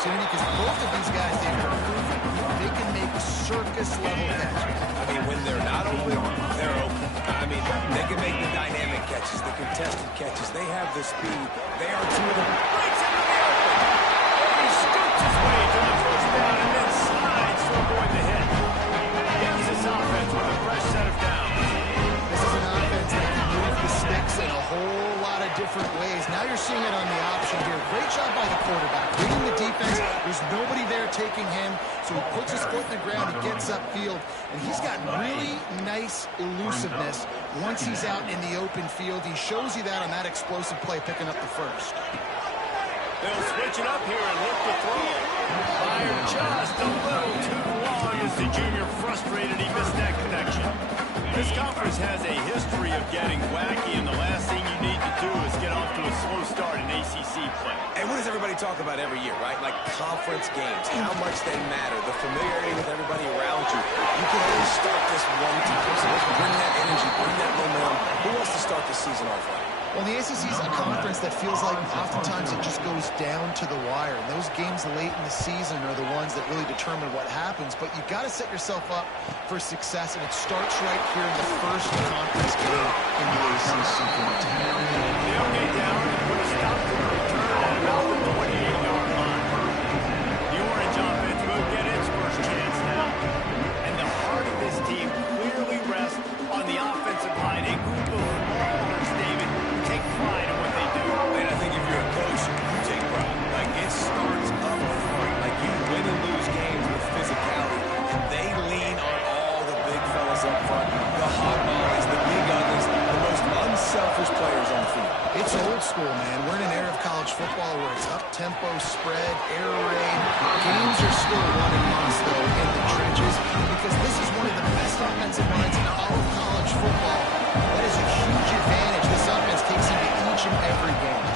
opportunity because both of these guys, they've proven they can make circus-level catches. I mean, when they're not open, they're open. I mean, they can make the dynamic catches, the contested catches. They have the speed. They are two of them. Breaks into the open. He scoops his way to the first down and then slides to avoid the hit. Gives this offense with a fresh set of downs. This is an offense that can move the sticks in a whole lot of different ways. Now you're seeing it on the option here. Great job by the quarterback. Reading the defense. There's nobody there taking him, so he puts his foot in the ground. He gets upfield, and he's got really nice elusiveness once he's out in the open field. He shows you that on that explosive play, picking up the first. They'll switch it up here and look to throw. Fired just a little too long as the junior frustrated. He missed that connection. This conference has a history of getting wacky, and the last thing you need to do is get off to a slow start in ACC play. And what does everybody talk about every year, right? Like conference games, how much they matter, the familiarity with everybody around you. You can only start this one time, so let's bring that energy, bring that momentum. Who wants to start the season off right? Well, the ACC is a conference that feels like oftentimes it just goes down to the wire. And those games late in the season are the ones that really determine what happens. But you've got to set yourself up for success, and it starts right here in the first conference game in the ACC. They'll get down and put a stop to the return at about the 28-yard line. The Orange offense will get its first chance now. And the heart of this team clearly rests on the offensive line. A group of ballers, David, take pride in what they do. And I think if you're a coach, you take pride. Like, it starts up front. Like, you win and lose games with physicality. And they lean on all the big fellas up front. The hot bodies, the big uglies, the most unselfish players on the field. It's old school, man. We're in an era of college football where it's up-tempo, spread, air raid. Games are still won and lost, though, in the trenches because this is one of the best offensive lines in all of college football. That is a huge advantage. This offense takes into each and every game.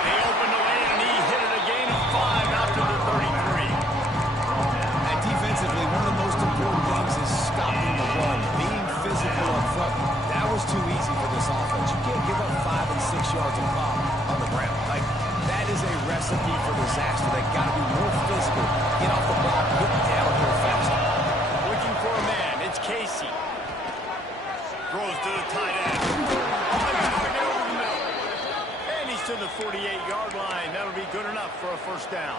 They opened the lane, and he hit it a gain of 5 out to the 33. And defensively, one of the most important things is stopping the run, being physical up front. That was too easy for this offense. You can't give up 5 and 6 yards of pop on the ground. Like, that is a recipe for disaster. They got to be more physical, get off the ball, get down here faster. Looking for a man, it's Casey. Throws to the tight end. And he's to the 48-yard line. That'll be good enough for a first down.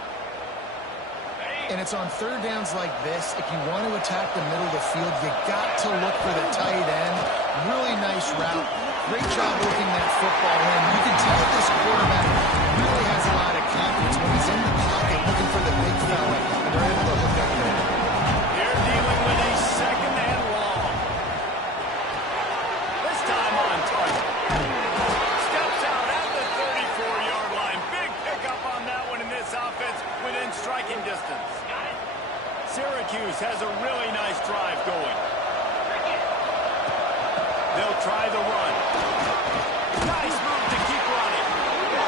And it's on third downs like this. If you want to attack the middle of the field, you got to look for the tight end. Really nice route. Great job working that football in. You can tell this quarterback really has a lot of confidence when he's in the pocket looking for the big fella, and they're able to hook up there. They're dealing with a second and long. This time on target. Steps out at the 34-yard line. Big pickup on that one in this offense within striking distance. Syracuse has a really nice drive going. They'll try the run. Nice move to keep running.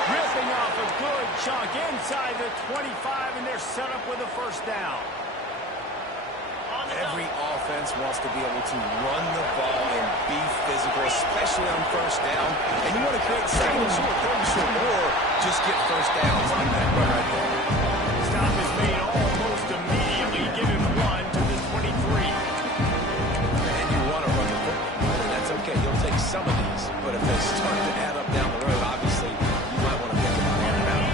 Ripping off a good chunk inside the 25, and they're set up with a first down. Every offense wants to be able to run the ball and be physical, especially on first down. And you want to create second and short, third and short, or just get first downs on that run right there. Stop is made almost immediately. Give him 1 to the 23. And you want to run the football, and that's okay. You'll take some of these, but if they start to add up down the road, obviously, you might want to think about running out.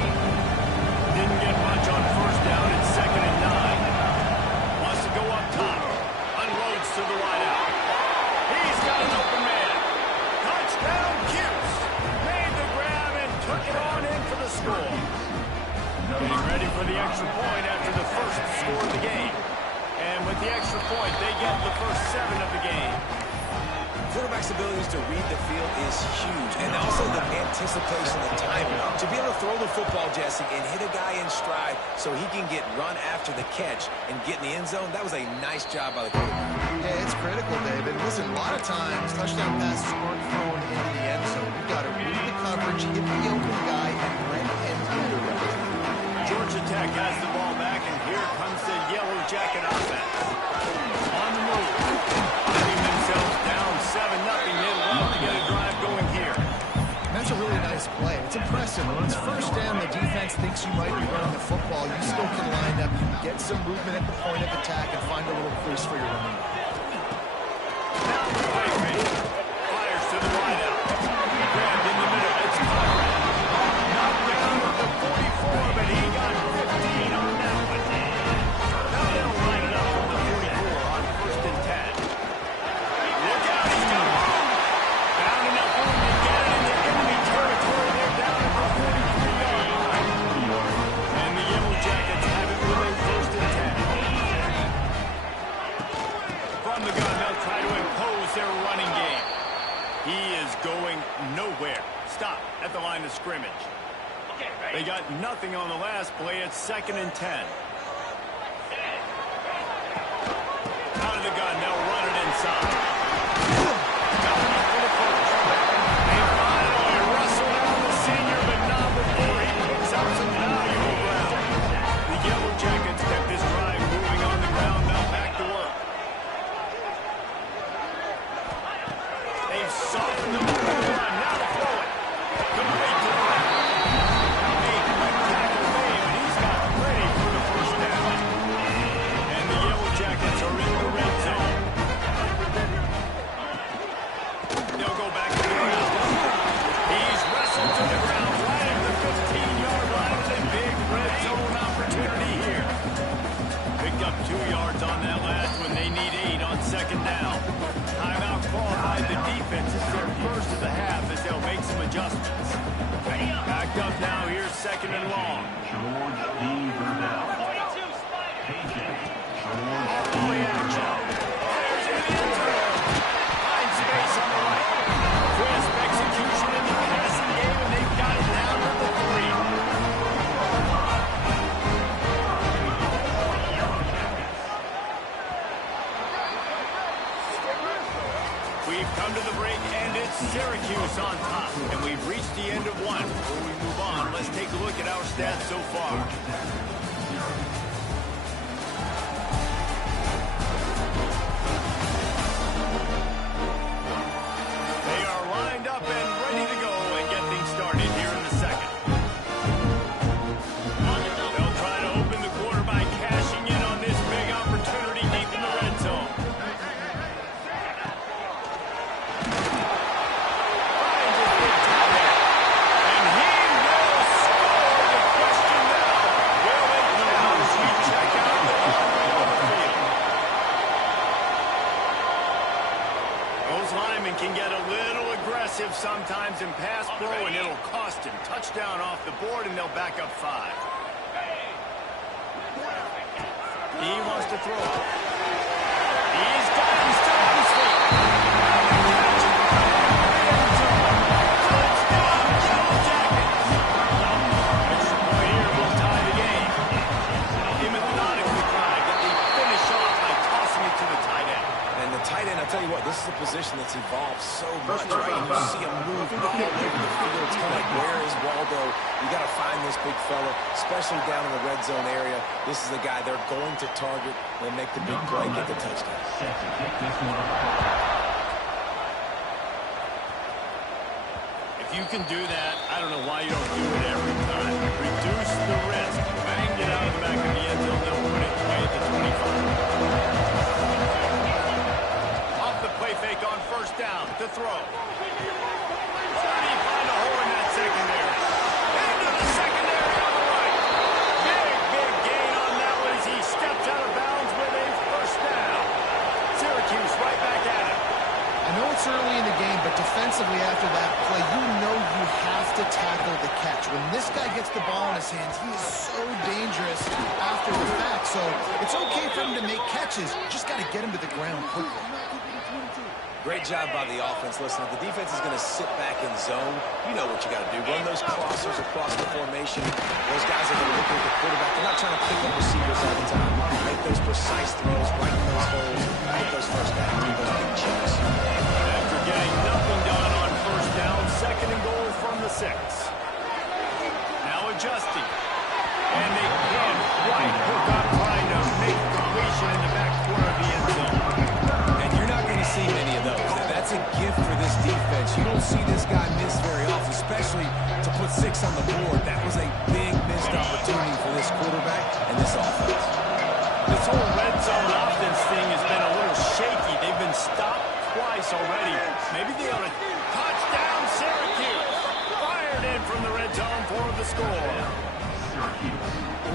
Didn't get much on first down. It's 2nd and 9. Wants to go up top. Unloads to the wideout. He's got an open man. Touchdown, Cuse. Made the grab and took it on in for the score. Getting ready for the extra point after the first score of the game. And with the extra point, they get the first 7 of the game. Quarterback's abilities to read the field is huge, and also the anticipation, the timing. To be able to throw the football, Jesse, and hit a guy in stride so he can get run after the catch and get in the end zone, that was a nice job by the quarterback. Yeah, it's critical, David. Listen, a lot of times, touchdown passes aren't thrown into the end zone. You've got to read the coverage, hit the open guy, and let him do the rest. Georgia Tech has the ball back, and here comes the Yellow Jacket offense. On the move. Finding themselves down 7-0. They love to get a drive going here. And that's a really nice play. It's impressive When it's first down, the defense thinks you might be running the football. You still can line up, you can get some movement at the point of attack, and find a little crease for your running. Fires to the wideout. Grabbed in the middle. It's Conrad. Knocked down at the 44, but he got 15 on that one. Now they'll line it up from the 44 on 1st and 10. Look out, he's got room. Found enough room to get it into enemy territory. They're down at the 43-yard line. And the Yellow Jackets have it with a 1st and 10. From the gun, they'll try to impose their running game. He is going nowhere. Stop at the line of scrimmage. They got nothing on the last play. It's 2nd and 10. Out of the gun, they'll run it inside. Got enough for the first. They finally wrestle down the senior, but not before he picks up some valuable ground. The Yellow Jackets kept this drive moving on the ground. Now back to work. They've softened the run. Now to throw it. Complete to the left. A quick tackle made, but he's got ready for the first down. And the Yellow Jackets are in the red zone. They'll go back to the ground. He's wrestled to the ground right at the 15-yard line with a big red zone opportunity here. Picked up 2 yards on that last one. They need 8 on 2nd down. Timeout called by the defense. It's their first of the half as they'll make some adjustments. Backed up now. Here's 2nd and long. Play action. There's an end zone. Finds space on the right. Crisp execution in the passing game, and they've got it down to the 3. We've come to the break, and it's Syracuse on top. And we've reached the end of one. Before we move on, let's take a look at our stats so far. They are lined up and ready to go and get things started here in the second. They'll try to open the quarter by cashing in on this big opportunity deep in the red zone. Can get a little aggressive sometimes in pass pro, and it'll cost him. Touchdown off the board, and they'll back up 5. He wants to throw it. He's got him still on his feet. Touchdown, Yellow Jackets. Extra point here will tie the game. He methodically tried, but they finish off by tossing it to the tight end. And the tight end, I'll tell you what, this is a position that's evolved so much, right? You see him move all over the field. It's kind of like, where is Waldo? You got to find this big fella, especially down in the red zone area. This is the guy they're going to target and make the big play, get the touchdown. If you can do that, I don't know why you don't do it every time. Reduce the risk. Bang it out of the back of the end zone. They'll put it away at the 25. Fake on 1st down to throw. 30, find a hole in that secondary. Into the secondary on the right. Big gain on that one as he steps out of bounds with a 1st down. Syracuse right back at it. I know it's early in the game, but defensively after that play, you know you have to tackle the catch. When this guy gets the ball in his hands, he is so dangerous after the fact. So it's okay for him to make catches. You just got to get him to the ground quickly. Great job by the offense. Listen, if the defense is going to sit back in zone, you know what you got to do. Run those crossers across the formation. Those guys are going to look at the quarterback. They're not trying to pick up receivers all the time. Make those precise throws right in those holes. Get those 1st downs. Get those big checks. After getting nothing done on 1st down, 2nd and goal from the 6. Now adjusting. And they can right hook up trying to make completion in the back corner of the end zone. And you're not going to see many of those. That's a gift for this defense. You don't don't see this guy miss very often, especially to put 6 on the board. That was a big missed opportunity for this quarterback and this offense. This whole red zone offense thing has been a little shaky. They've been stopped twice already. Maybe they ought to touchdown Syracuse. Fired in from the red zone for the score.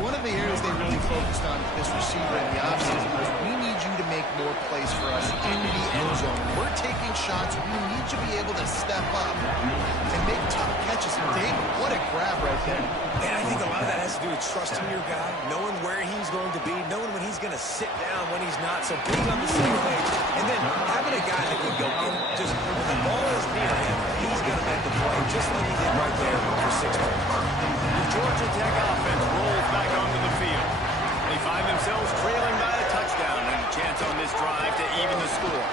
One of the areas they really focused on this receiver in the offseason was we need you to make more plays for us in the end zone. We're taking shots. We need you to be able to step up and make tough catches. And David, what a grab right there. And I think a lot of that has to do with trusting your guy, knowing where he's going to be, knowing when he's going to sit down, when he's not. So being on the same page, and then having a guy that can go get it. Just when the ball is near him, he's going to make the play, just like he did right there for 6 points. The Georgia Tech offense rolls back onto the field. They find themselves trailing by a touchdown and a chance on this drive to even the score.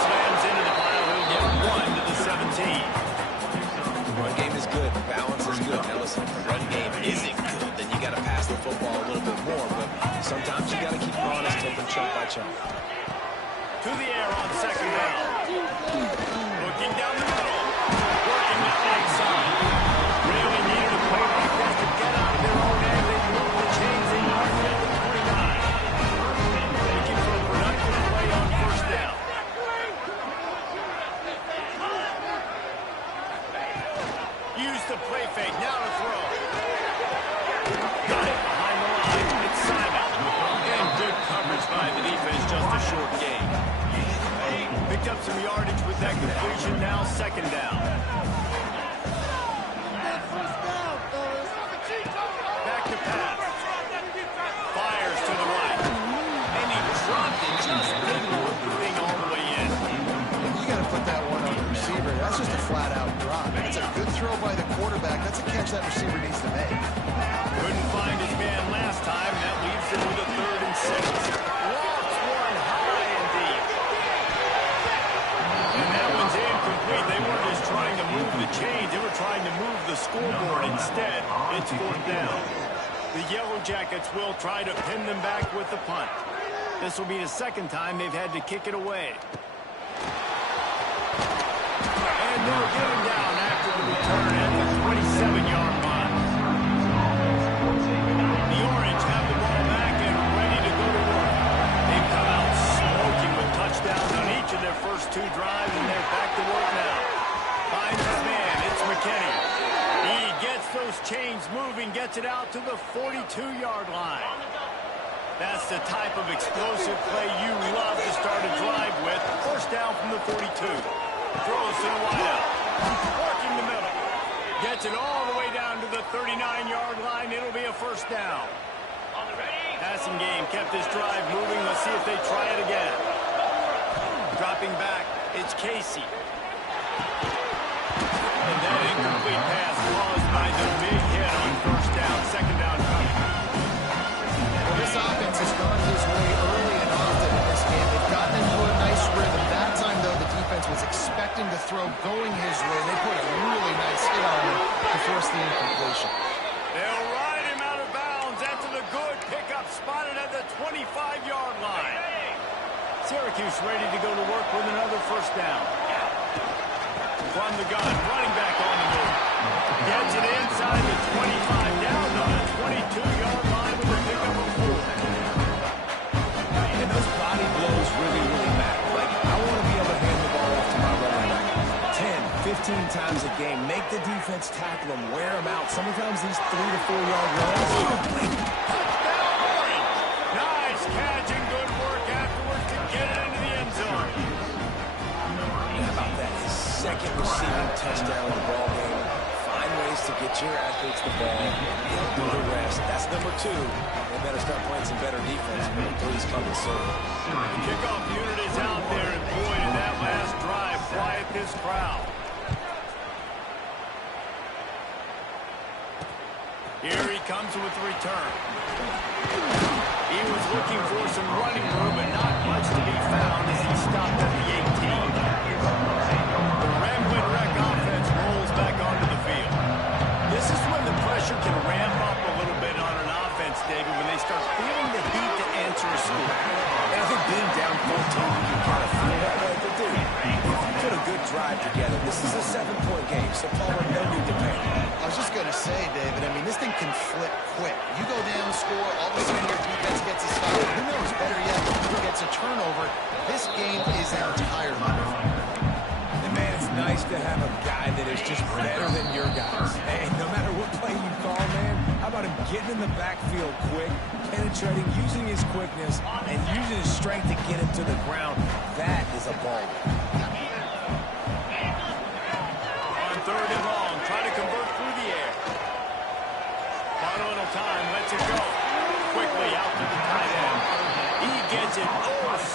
Slams into the pile. He'll get 1 to the 17. The run game is good. Balance is good. Now listen, if the run game isn't good, then you got to pass the football a little bit more. But sometimes you got to keep them honest, take them chunk by chunk. To the air on second down. Looking down the middle. Working that right side. Really needed a play like that to get out of their own end. They move the chains. They mark it at the 29. Looking for a productive play on first down. Use the play fake. Now to throw. Got it behind the line. It's Simon. And good coverage by the defense. Just a short gain. Picked up some yardage with that completion. Now second down. Back to pass. Fires to the right. And he dropped it. Just didn't look the thing all the way in. You got to put that one on the receiver. That's just a flat-out drop. It's a good throw by the quarterback. That's a catch that receiver needs to make. Couldn't find his man last time. That leaves him with a 3rd and 6. Lofts one high and deep. And that one's incomplete. They weren't just trying to move the chains. They were trying to move the scoreboard instead. It's 4th down. The Yellow Jackets will try to pin them back with the punt. This will be the 2nd time they've had to kick it away. And they'll get him down after the return at the 27-yard line. The Orange have the ball back and ready to go to work. They've come out smoking with touchdowns on each of their first 2 drives, and they're back to work now. Finds his man. It's McKinney. He gets those chains moving, gets it out to the 42-yard line. That's the type of explosive play you love to start a drive with. First down from the 42. Throws to the wideout. Working the middle. Gets it all the way down to the 39-yard line. It'll be a first down. Passing game kept this drive moving. Let's see if they try it again. Dropping back, it's Casey. And that incomplete pass caused by the big hit on first down. Second down coming. Well, this offense has gone his way early and often in this game. They've gotten into a nice rhythm. That time, though, the defense was expecting to throw going his way. They put a really nice hit on him to force the incompletion. They'll ride him out of bounds after the good pickup spotted at the 25-yard line. Syracuse ready to go to work with another first down. From the gun, running back on the move. Gets it inside the 25, down to the 22-yard line with a pickup of 4. And those body blows really matter. Like, I want to be able to hand the ball off to my running back 10, 15 times a game. Make the defense tackle them, wear them out. Sometimes these 3 to 4 yard runs. Touchdown, Orange! Nice catch and good work afterwards to get it into the end zone. How about that? His 2nd receiving touchdown in the ball game. Find ways to get your athletes the ball. They'll do the rest. That's number 2. They better start playing some better defense. Number 3's coming soon. Kickoff unit is out there, and boy, did that last drive quiet this crowd. Here he comes with the return. He was looking for some running room, but not much to be found as he stopped at the 18. The Ramblin' Wreck offense rolls back onto the field. This is when the pressure can ramp up a little bit on an offense, David, when they start feeling the heat to answer a score. And I think being down 14, you can kind of feel that way. But dude, if you could have good drive together. This is a 7-point game, so Palmer, no need to panic. I was just going to say, David, I mean, this thing can flip quick. You go down, score, all of a sudden your defense gets a stop. Who knows, better yet, who gets a turnover. This game is entirely different. And, man, it's nice to have a guy that is just better than your guys. Hey, no matter what play you call, man, how about him getting in the backfield quick, penetrating, using his quickness, and using his strength to get him to the ground. That is a ball. On 3rd and long, trying to convert through the air. Final time, lets it go. Quickly out to the tight end. He gets it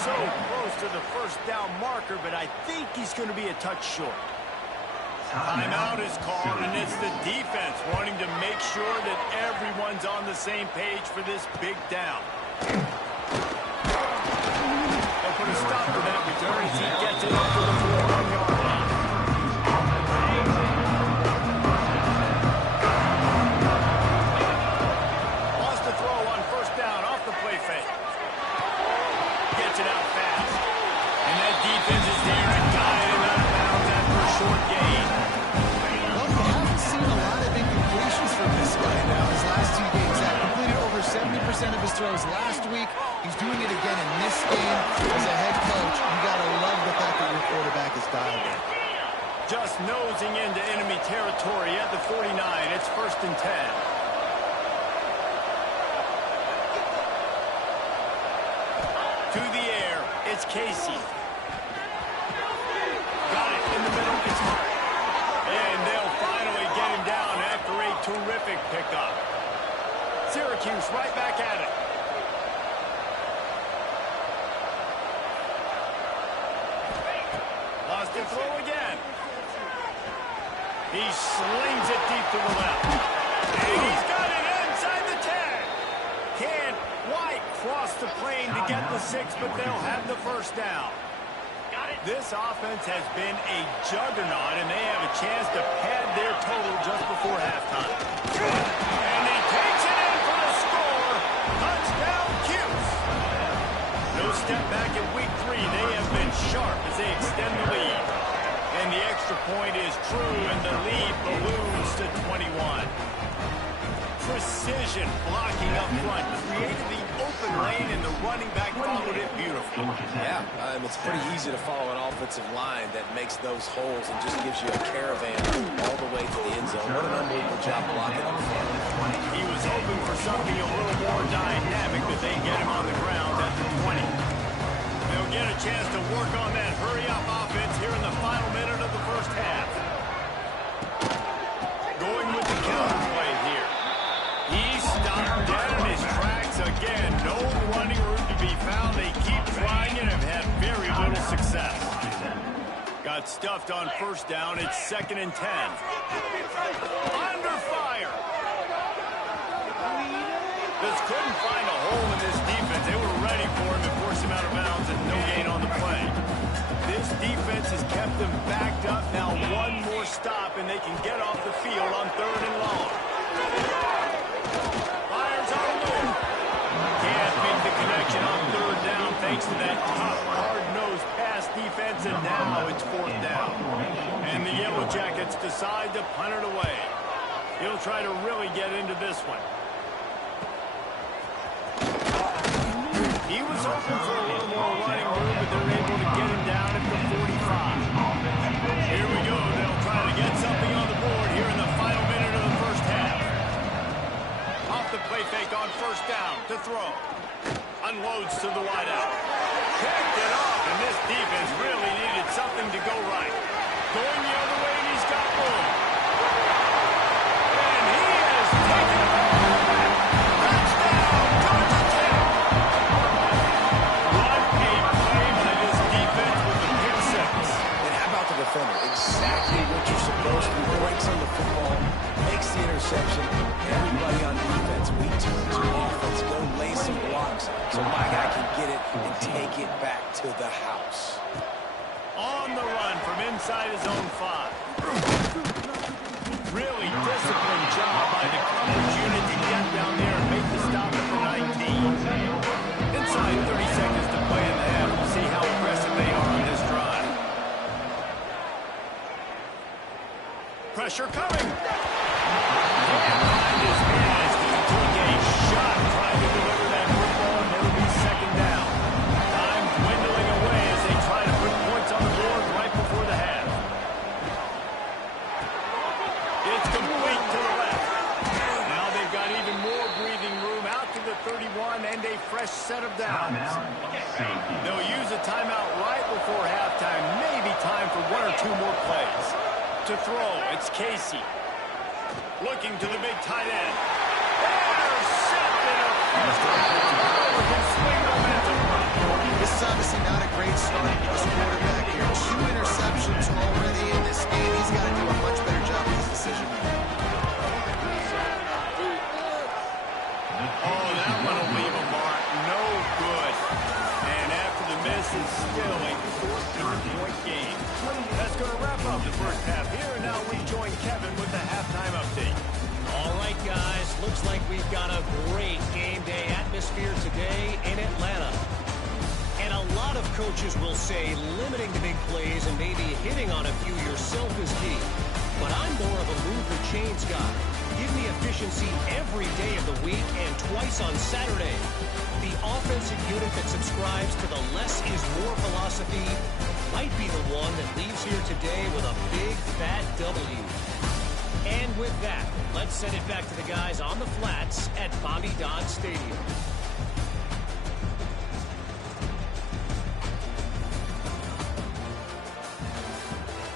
so close to the first down marker, but I think he's going to be a touch short. Timeout is called, and it's the defense wanting to make sure that everyone's on the same page for this big down. They'll put a stop to that return as he gets it up to the 4-yard line. Wants to throw on 1st down off the play fake. Gets it out fast. And that defense is there and got him out of bounds after a short gain. Well, you haven't seen a lot of incompletions from this guy now. His last 2 games have completed over 70% of his throws last week. He's doing it again in this game. As a head coach, you got to love the fact that your quarterback is dialed in. Just nosing into enemy territory at the 49. It's 1st and 10. To the air, it's Casey. Got it in the middle, it's Hart. And they'll finally get him down after a terrific pickup. Syracuse right back at it. Lost to throw again. He slings it deep to the left. And he's got it inside the 10. Can't quite cross the plane to get the 6, but they'll have the 1st down. This offense has been a juggernaut, and they have a chance to pad their total just before halftime. And he takes it in for the score. Touchdown, Cuse. No step back in week 3. They have been sharp as they extend the lead. And the extra point is true, and the lead balloons to 21. Precision blocking up front created the open lane, and the running back followed it beautifully. Yeah, it's pretty easy to follow an offensive line that makes those holes and just gives you a caravan all the way to the end zone. What an unbelievable job blocking up front. He was hoping for something a little more dynamic, but they get him on the ground at the 20. They'll get a chance to work on that hurry-up offense here in the final minute of the 1st half. Going with the counter play here. He stopped dead in his tracks again. No running room to be found. They keep trying it and have had very little success. Got stuffed on 1st down. It's 2nd and 10. Under fire. Just couldn't find a hole in this defense. They were ready for him and forced him out of bounds, and no gain on the play. This defense has kept them backed up. Now 1 more stop, and they can get off the field on 3rd and long. Fires on loop. Can't make the connection on 3rd down thanks to that tough, hard-nosed pass defense, and now it's 4th down. And the Yellow Jackets decide to punt it away. He'll try to really get into this one. He was hoping for a little more running room, but they're able to get him down at the 45. Here we go. They'll try to get something on the board here in the final minute of the 1st half. Off the play fake on 1st down to throw. Unloads to the wideout. Picked it off, and this defense really needed something to go right. Going the other way, and he's got room. And he has taken it. Touchdown, Georgia Tech. What a play by this defense with the pick 6. And how about the defender? Exactly what you're supposed to do. Breaks on the football, makes the interception. Everybody on defense, we turn to offense, go lay some blocks so my guy can get it and take it back to the house. On the run from inside his own 5. Really disciplined job by the coverage unit to get down there and make the stop at the 19. Inside 30 seconds to play in the half. We'll see how aggressive they are on this drive. pressure coming. Can't find his hands. He took a shot trying to deliver that football, and it'll be second down. Time dwindling away as they try to put points on the board right before the half. It's complete to the left. Now they've got even more breathing room out to the 31 and a fresh set of downs. They'll use a timeout right before halftime. Maybe time for one or two more plays. To throw, it's Casey. Looking to the big tight end. Intercepted. Can swing momentum. This is obviously not a great start for this quarterback here. 2 interceptions already in this game. He's got to do a much better job with his decision making. Oh, that one will leave a mark. No good. And after the miss, it's still a 14-point game. That's going to wrap up the first half here, and now we join Kevin with the halftime update. All right, guys. Looks like we've got a great game day atmosphere today in Atlanta. And a lot of coaches will say limiting the big plays and maybe hitting on a few yourself is key. But I'm more of a move the chains guy. Give me efficiency every day of the week and twice on Saturday. The offensive unit that subscribes to the less is more philosophy might be the one that leaves here today with a big, fat W. And with that, let's send it back to the guys on the flats at Bobby Dodd Stadium.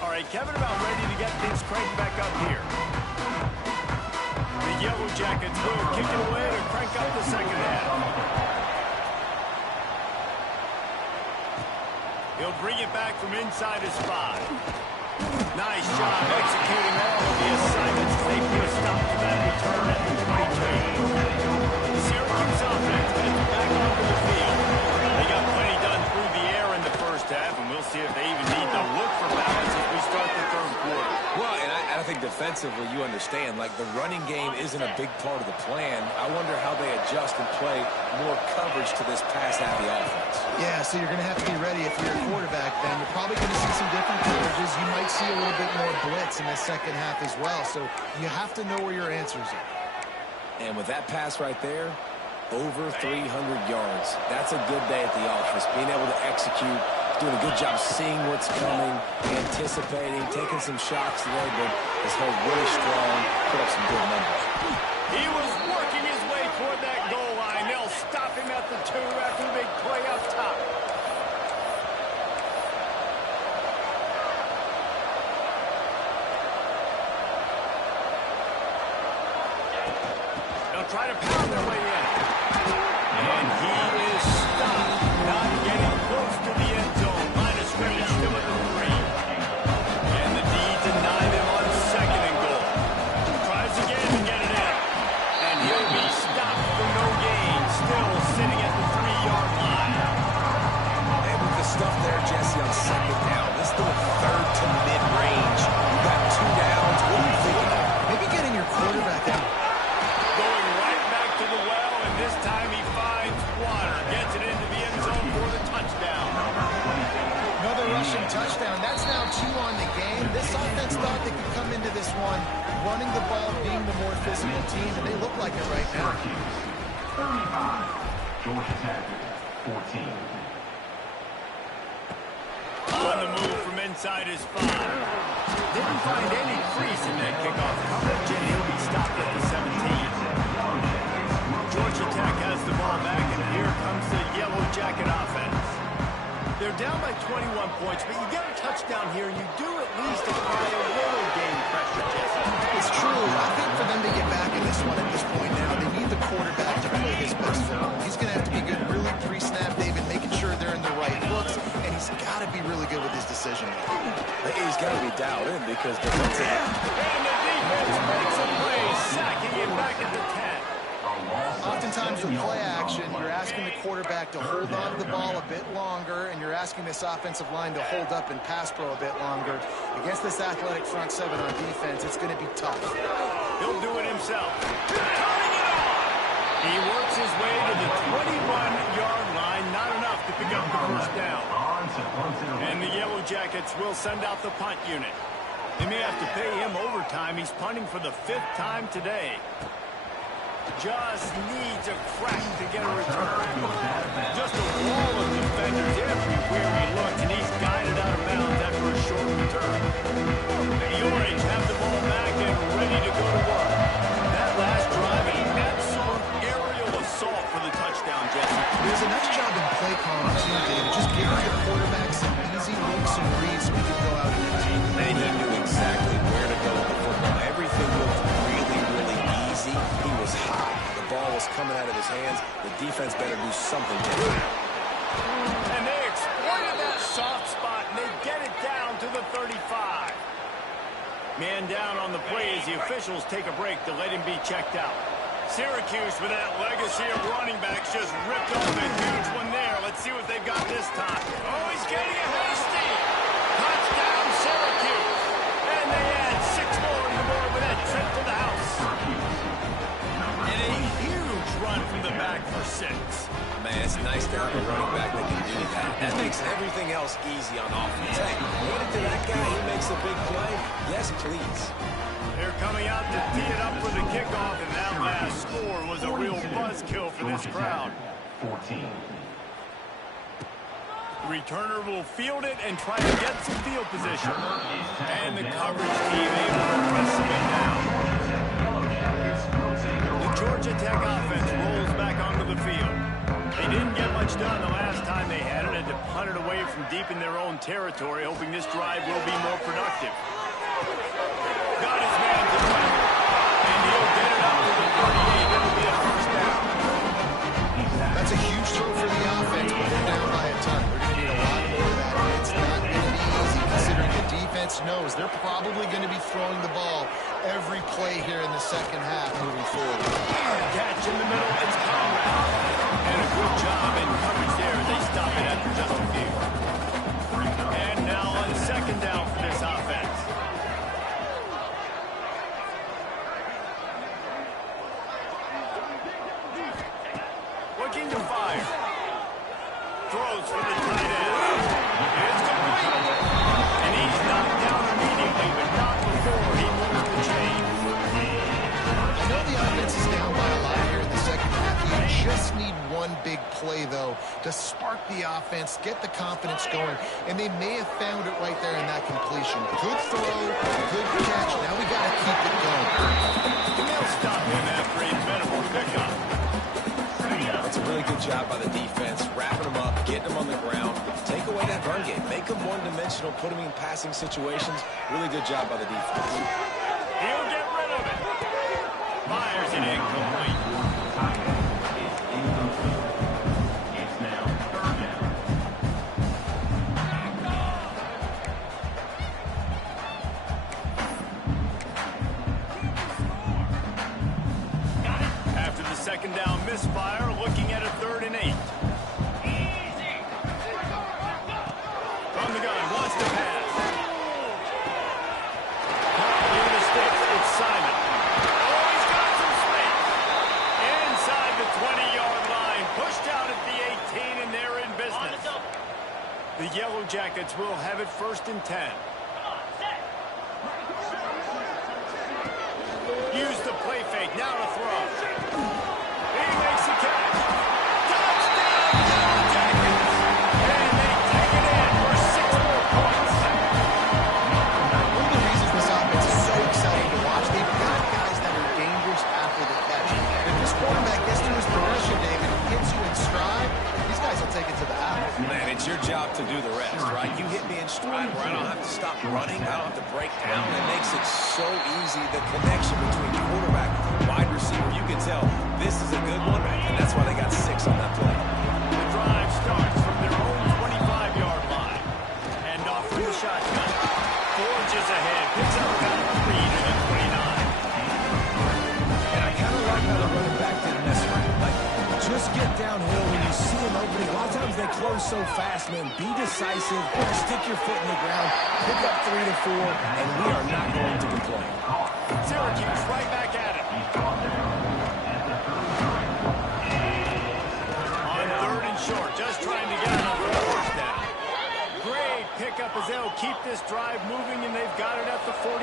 All right, Kevin, about ready to get things cranked back up here. The Yellow Jackets will kick it away to crank up the second half. He'll bring it back from inside his 5. Nice job executing all of the assignments. They put a stop to that return at the 22. Syracuse offense heads back onto the field. They got plenty done through the air in the first half, and we'll see if they even need to look for balance as we start the third quarter. Well, and I think defensively, you understand, like the running game isn't a big part of the plan. I wonder how they adjust and play more coverage to this pass-happy offense. Yeah, so you're going to have to be ready if you're a quarterback then. You're probably going to see some different coverages. You might see a little bit more blitz in the second half as well. So you have to know where your answers are. And with that pass right there, over 300 yards. That's a good day at the office. Being able to execute, doing a good job seeing what's coming, anticipating, taking some shots today, but has held really strong, put up some good numbers. He was working his way toward that goal line. They'll stop him at the 2 after the big play up top. They'll try to pound their way in. And he is stopped, not getting close to the end zone. Line of scrimmage still at the 3. And the D denied him on second and goal. Tries again to get it in. And he'll be stopped for no gain. Still sitting at the 3-yard line. And with the stuff there, Jesse, on second down, this is the third to mid-range. You've got 2 downs. What are you thinking of? Maybe getting your quarterback out. Going right back to the well, and this time he finds water. Gets it into the end zone for the touchdown. Another rushing touchdown. That's now 2 on the game. This offense thought they could come into this one running the ball, being the more physical team, and they look like it right now. 35, Georgia Tech, 14. On the move from inside his 5. Didn't find any crease in that kickoff coverage, and he'll be stopped at the 17. Georgia Tech has the ball back, and here comes the Yellow Jacket offense. They're down by 21 points, but you get a touchdown here, and you do at least apply a little game pressure, Jesse. It's true. I think for them to get back in this one at this point now, they need the quarterback to play his best football. He's going to have to be good really pre-snap, David, making sure they're in the right looks, and he's got to be really good with his decision. He's got to be dialed in because defensive. And the defense makes a play, sacking him back at the 10. Oftentimes with play action, you're asking the quarterback to hold on to the ball a bit longer, and you're asking this offensive line to hold up and pass pro a bit longer. Against this athletic front 7 on defense, it's going to be tough. He'll do it himself. Turning it on! He works his way to the 21-yard line. Not enough to pick up the first down. And the Yellow Jackets will send out the punt unit. They may have to pay him overtime. He's punting for the 5th time today. Just needs a crack to get a return. Just a wall of defenders everywhere he looks, and he's guided out of bounds after a short return. The Orange have the ball back and ready to go to work. That last drive, an absolute aerial assault for the touchdown, Jesse. There's a nice job in play calling too, David. Just giving the quarterback some easy looks and reads so he can go out and attack. And he knew exactly where to go with the football. Everything looked really, really easy. He was hot. The ball was coming out of his hands. The defense better do something different. And they exploited that soft spot, and they get it down to the 35. Man down on the play as the officials take a break to let him be checked out. Syracuse, with that legacy of running backs, just ripped off a huge one there. Let's see what they've got this time. Oh, he's getting a hasty. Touchdown, Syracuse. And they add 6 more on the board with that trip to the house. And a huge run from the back for 6. Man, it's nice to have a running back that can do that. That makes everything else easy on offense. Hey, hand it to that guy. He makes a big play. Yes, please. They're coming out to tee it up for the kickoff, and that last score was a real buzzkill for this crowd. 14. Returner will field it and try to get some field position. And the coverage team able to press him down. The Georgia Tech offense rolls back onto the field. They didn't get much done the last time they had it, and to punt it away from deep in their own territory, hoping this drive will be more productive. Got his man to the and he'll get it up to the 38. It'll be a first down. That's a huge throw for the offense, but they're down by a ton. We're going to need a lot more of that. It's not going to be easy considering the defense knows they're probably going to be throwing the ball every play here in the second half moving forward. Catch in the middle. It's Conrad. And a good job in coverage there. They stop it after just a few. And now on 2nd down for this offense. Looking to fire. Throws for the tight end. It's complete. And he's knocked down immediately, but not before he moves the chain. I know the offense is down by a lot here in the second half. You just need one big play, though, to spark the offense, get the confidence going, and they may have found it right there in that completion. Good throw, good catch. Now we got to keep it going. And they'll stop him after a minimal pickup. That's a really good job by the defense, wrapping them up, getting them on the ground. Take away that run game. Make them one-dimensional, put them in passing situations. Really good job by the defense. He'll get rid of it. Fires it incomplete. It's now 3rd down. After the 2nd down misfire, looking at a 3rd and 8. From the gun, wants to pass. Into the sticks, it's Simon. Oh, he's got some space. Inside the 20-yard line, pushed out at the 18, and they're in business. The Yellow Jackets will have it 1st and 10. Use the play fake, now to throw. He makes the catch. Touchdown, Yellow Jackets! And they take it in for 6 more points. One of the reasons this offense is so exciting to watch, they've got guys that are dangerous after the catch. If this quarterback gets to his progression, David, and hits you in stride, these guys will take it to the house. Man, it's your job to do the rest, right? You hit me in stride where I don't have to stop running. I don't have to break down. It makes it so easy. The connection between quarterback and wide receiver, you can tell this is a good one, and that's why they got 6 on that play. The drive starts from their own 25-yard line. And off from the shotgun. Forges ahead. Picks up about 3 to the 29. And I kind of like how the running back did in this one. Like, just get downhill when you see an opening. A lot of times they close so fast, man. Be decisive. Stick your foot in the ground. Pick up 3 to 4, and we are not going to complain. Syracuse right back at it. On 3rd and short, just trying to get another first down. Great pickup as they'll keep this this drive moving, and they've got it at the 45.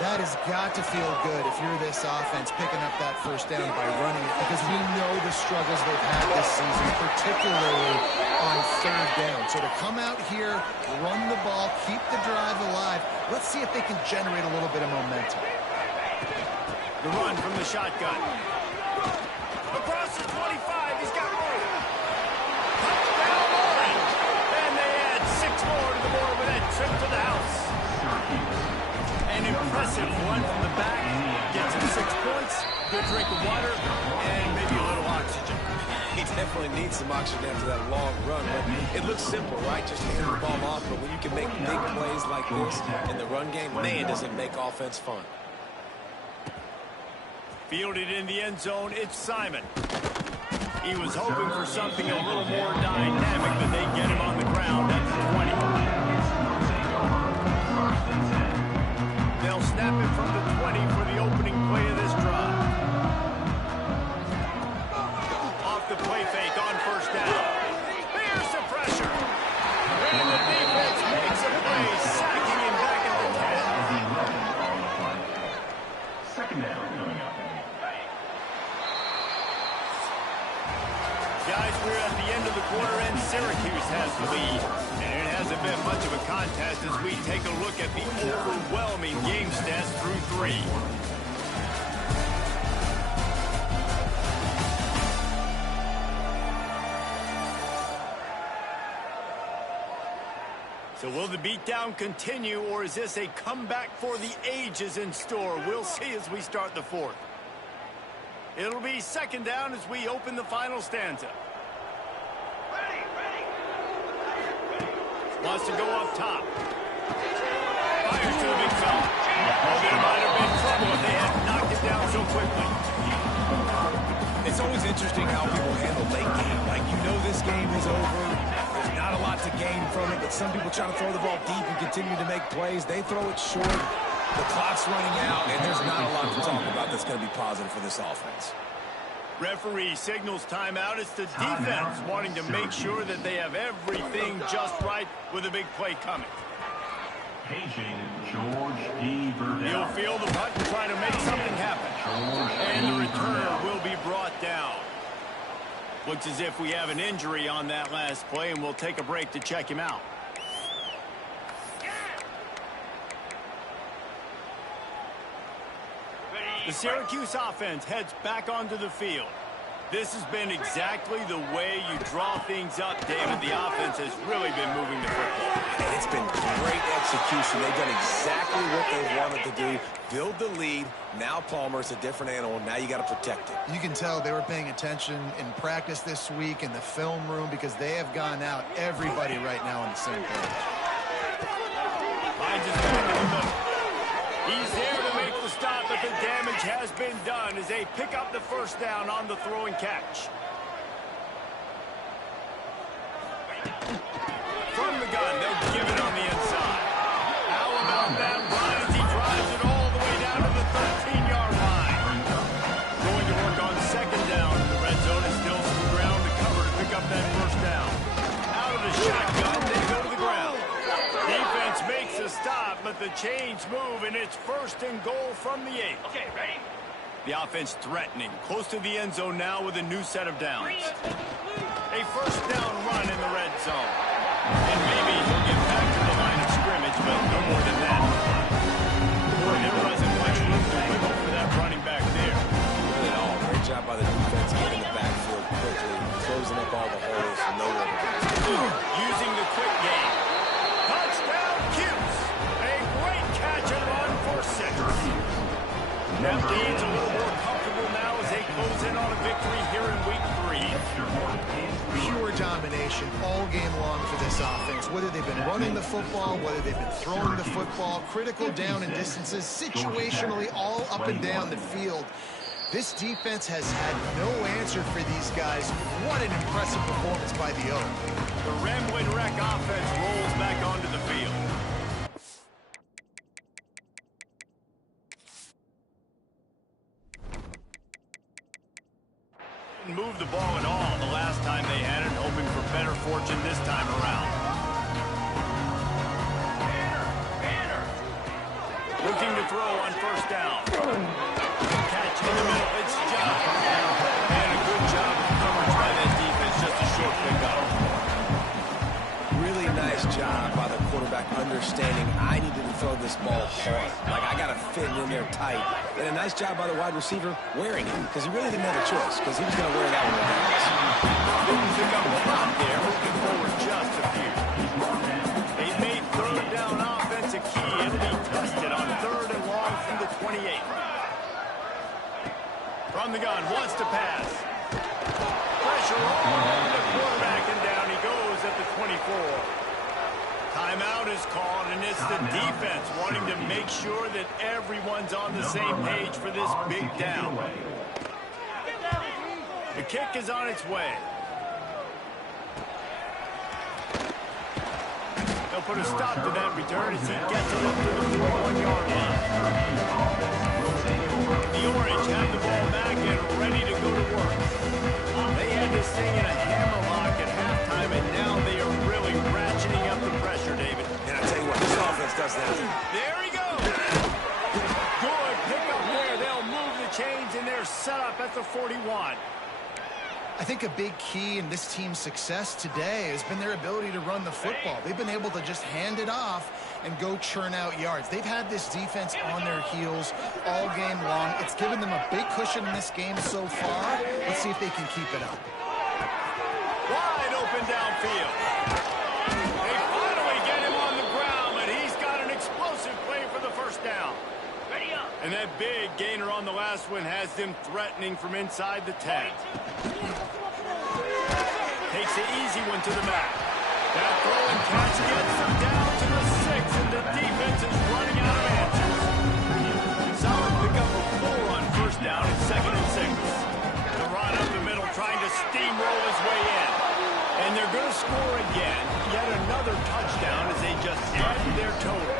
That has got to feel good if you're this offense picking up that first down by running it, because we know the struggles they've had this season, particularly on third down. So to come out here, run the ball, keep the drive alive, let's see if they can generate a little bit of momentum. The run from the shotgun. Across the 25, he's got room. Touchdown, Orange. And they add 6 more to the board with that trip to the house. An impressive run from the back. Gets him 6 points, good drink of water, and maybe a little oxygen. He definitely needs some oxygen after that long run. But it looks simple, right? Just hand the ball off. But when you can make big plays like this in the run game, man, does it make offense fun. Fielded in the end zone, it's Simon. He was hoping for something a little more dynamic, but they get him on the ground at the 20. They'll snap it from the 20 for the opening play of this drive. Off the play fake on first down. There's the pressure. And the defense makes a play, sacking him back at the 10. Second down coming up. Guys, we're at the end of the quarter, and Syracuse has the lead. And it hasn't been much of a contest as we take a look at the overwhelming game stats through 3. So will the beatdown continue, or is this a comeback for the ages in store? We'll see as we start the 4th. It'll be second down as we open the final stanza. Wants to go up top. Fires to the big fella. Oh, there might have been trouble if they had knocked it down so quickly. It's always interesting how people handle late game. Like, you know this game is over. There's not a lot to gain from it, but some people try to throw the ball deep and continue to make plays. They throw it short. The clock's running out, and there's not a lot to talk about that's going to be positive for this offense. Referee signals timeout. It's the defense wanting to make sure that they have everything just right with a big play coming. Paging George D. Burdell. He'll feel the punt and try to make something happen. And the return will be brought down. Looks as if we have an injury on that last play, and we'll take a break to check him out. The Syracuse offense heads back onto the field. This has been exactly the way you draw things up, David. The offense has really been moving the football. And it's been great execution. They've done exactly what they wanted to do. Build the lead. Now Palmer's a different animal. Now you got to protect it. You can tell they were paying attention in practice this week in the film room, because they have gone out everybody right now on the same page. Finds his back in the middle. He's there to make the stop, but the damage has been done as they pick up the first down on the throw and catch. From the gun, they'll give it on the inside. How about that run as he drives it all the way down to the 13-yard line? Going to work on second down. The red zone is still some ground to cover to pick up that first down. Out of the shotgun, they go to the ground. Defense makes a stop, but the chains move, and it's first and goal from the 8. Okay, ready? The offense threatening, close to the end zone now with a new set of downs. A first down run in the red zone. And maybe he'll get back to the line of scrimmage, but no more than that. Boy, there wasn't much room to wiggle for that running back there. Not at all. Great job by the defense getting the backfield quickly, closing up all the holes. No one. Using the quick game. Touchdown, Cuse. A great catch and run for 6. That lead's a little more comfortable now as they close in on a victory here in week 3. Pure domination all game long for this offense. Whether they've been running the football, whether they've been throwing the football, critical down and distances, situationally all up and down the field. This defense has had no answer for these guys. What an impressive performance by the Oak. The Ramblin' Wreck offense rolls back onto the field. Didn't move the ball at all the last time they had it, hoping for better fortune this time around. throw on first down. Catch in the middle. It's John. And a good job of coverage by that defense. Just a short pickup. Really nice job by the quarterback understanding I needed to throw this ball hard. Like, I got to fit in there tight. And a nice job by the wide receiver wearing it, because he really didn't have a choice, because he was going to wear that one regardless. Didn't pick up a lot there. Looking forward just a few. They made third down offense a key. It'll be tested on third and long from the 28. From the gun, wants to pass. Pressure all over the quarterback, and down he goes at the 24. Timeout is called, and it's the defense wanting to make sure that everyone's on the same page for this big down. The kick is on its way. They'll put a stop to that return as he gets it up to the 41-yard line. The Orange have the ball back and ready to go to work. They had this thing in a hammerlock at halftime, and now they are really ratcheting up the pressure, David. And I tell you what, this offense does that. There he goes. Good pickup there. They'll move the chains, and they're set up at the 41. I think a big key in this team's success today has been their ability to run the football. They've been able to just hand it off and go churn out yards. They've had this defense on their heels all game long. It's given them a big cushion in this game so far. Let's see if they can keep it up. Wide open downfield. They finally get him on the ground, but he's got an explosive play for the first down. And that big gainer on the last one has them threatening from inside the 10. Takes the easy one to the back. That throw and catch gets them down to the 6, and the defense is running out of answers. Solid pickup of 4 on first down and 2nd and 6. The run up the middle trying to steamroll his way in. And they're going to score again. Yet another touchdown as they just added their total.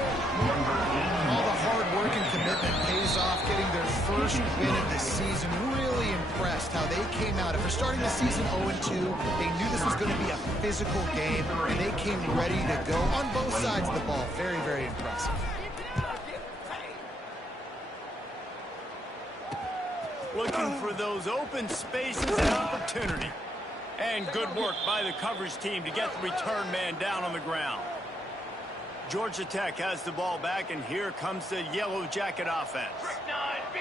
All the hard work and commitment pays off, getting their first win of the season. Really impressed how they came out. After starting the season 0-2, they knew this was going to be a physical game, and they came ready to go on both sides of the ball. Very, very impressive. Looking for those open spaces and opportunity. And good work by the coverage team to get the return man down on the ground. Georgia Tech has the ball back, and here comes the Yellow Jacket offense.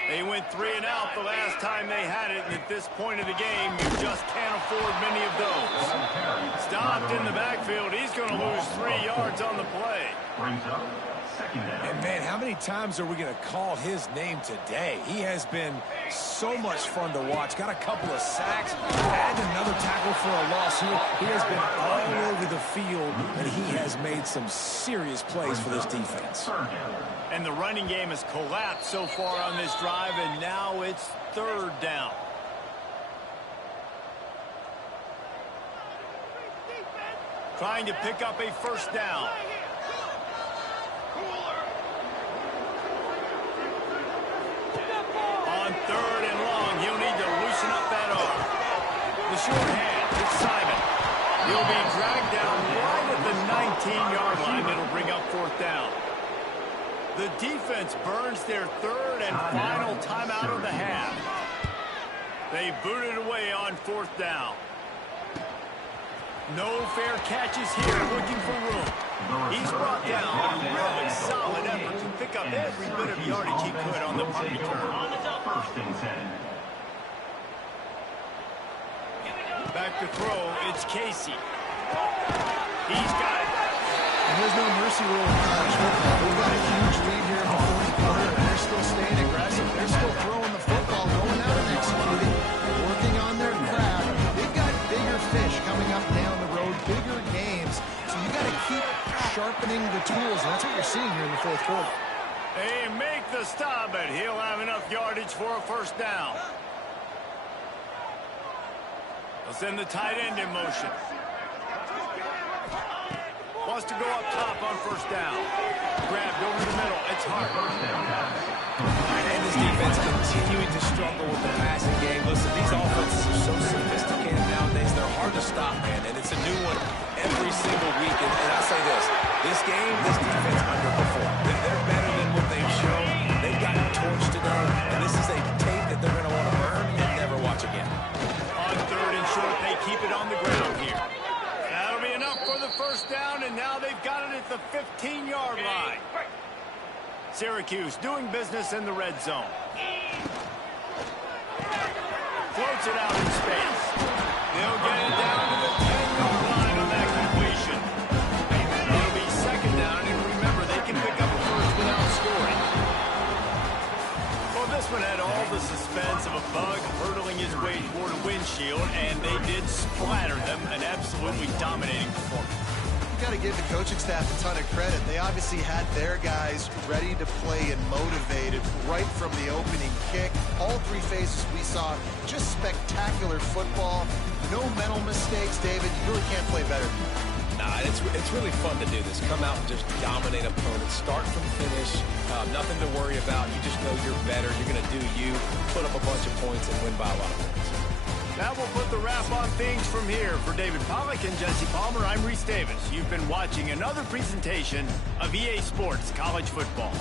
They went 3 and out the last time they had it, and at this point of the game, you just can't afford many of those. Stopped in the backfield. He's going to lose 3 yards on the play. And, man, how many times are we going to call his name today? He has been so much fun to watch. Got a couple of sacks, had another tackle for a loss here. He has been all over the field, and he has made some serious plays for this defense. And the running game has collapsed so far on this drive, and now it's 3rd down. Trying to pick up a first down. On 3rd and long, he'll need to loosen up that arm. The short hand, it's Simon. He'll be dragged down right at the 19-yard line. It'll bring up 4th down. The defense burns their 3rd and final timeout of the half. They boot it away on 4th down. No fair catches here, looking for room. He's brought down a really solid effort to pick up every bit of yardage he could on the punt return. Back to throw, it's Casey. He's got it. And there's no mercy rule in college football. They've got a huge lead here in the 4th quarter, and they're still staying aggressive. They're still throwing the football, going out and executing, working on their craft. They've got bigger fish coming up down the road, bigger games. So you got to keep sharpening the tools, and that's what you're seeing here in the 4th quarter. They make the stop, but he'll have enough yardage for a first down. They'll send the tight end in motion. Wants to go up top on first down. Grabbed over the middle. It's Hart. And this defense continuing to struggle with the passing game. Listen, these offenses are so sophisticated nowadays. They're hard to stop, man. And it's a new one every single week. And I say this game, this defense underperformed. They're better than what they've shown. the 15-yard line. Syracuse doing business in the red zone. Floats it out in space. They'll get it down to the 10-yard line on that completion. It'll be second down, and remember, they can pick up a first without scoring. Well, this one had all the suspense of a bug hurtling his way toward a windshield, and they did splatter them, an absolutely dominating performance. You got to give the coaching staff a ton of credit. They obviously had their guys ready to play and motivated right from the opening kick. All three phases we saw, just spectacular football. No mental mistakes, David. You really can't play better. Nah, it's really fun to do this. Come out and just dominate opponents. Start from finish. Nothing to worry about. You just know you're better. You're going to do you, put up a bunch of points, and win by a lot of points. Now we'll put the wrap on things from here. For David Pollack and Jesse Palmer, I'm Reese Davis. You've been watching another presentation of EA Sports College Football.